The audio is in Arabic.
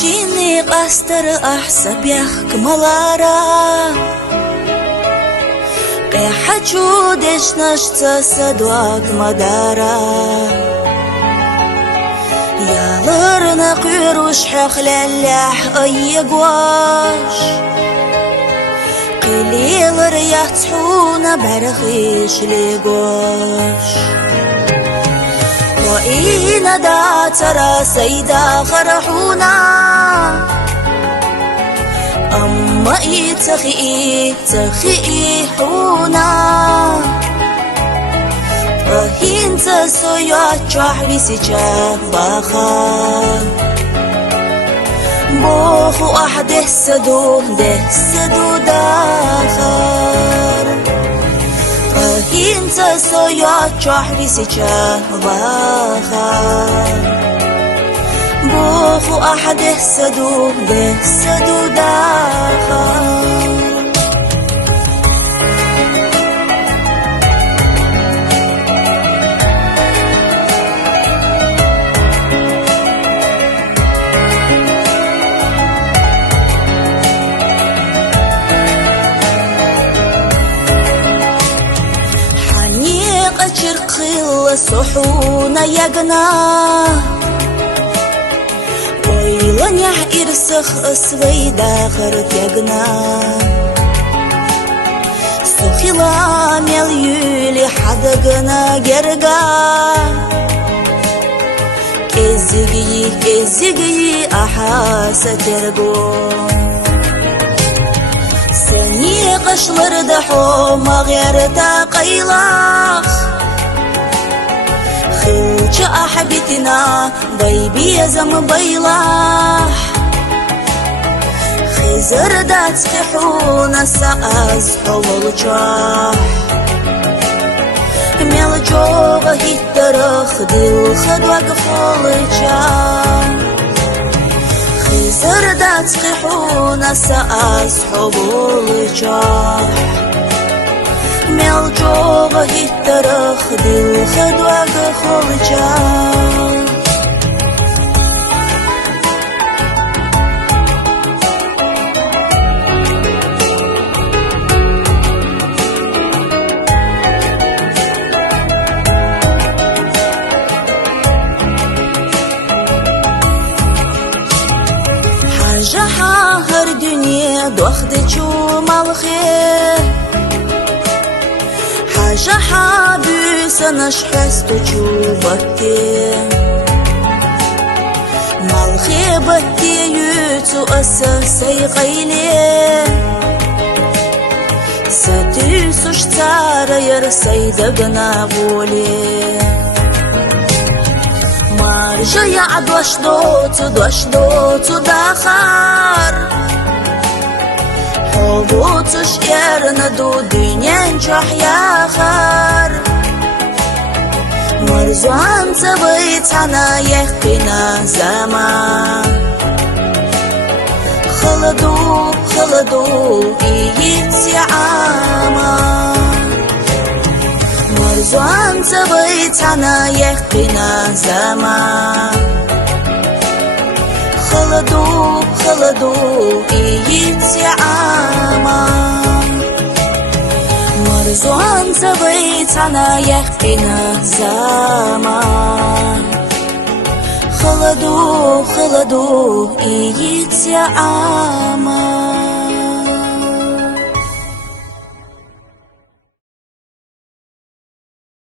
شيني قاستر أحسب يحكملارا قيحجو ديش نشتا سدواك مدارا يالرنا قيروش حخلالح أيقواش قليل ريحتحونا برخيش لقواش وإينا دا ترى سيدا خرحونا أما تخي حونا رهين تسويا جحري سيجا باخا بوخو أحده سدو داخر رهين تسويا جحري سيجا باخا بوخو أحده سدو داخر قل صحونا يقنا ويلن يحيرسخ اسويدا خرت يقنا سخيلا مليولي حدقنا جرقا كزيجي أحاسة ترقو سني قشلر دحو مغيرتا قيلاخ خلش أحبتنا بيبي زم بيلاح خزر دات تحونا سأز حول جاح ميل جوغ هيترخ دل خدوك فول جاح خزر دات تحونا سأز حول جاح ميل جوغ هيترخ دل خدوك فول جاح جحا هر دنيا دوخد جو مالخي حاجة حابس نشحست جو بكي مالخي بكي يوتو أساسي قيلي ستيسوش تارا يرسي دقنا بولي مارجا يعد واشدوتو داخر حبوتش يرنا دو دنيا نجح ياخر مرزوان تبيتنا يحكينا زمان خلدو إيتي عاما مرزوان تبيتنا يحكينا زمان خلدو إيتي عاما مرزوان تبيتنا يحكينا زمان خلدو إيتي عاما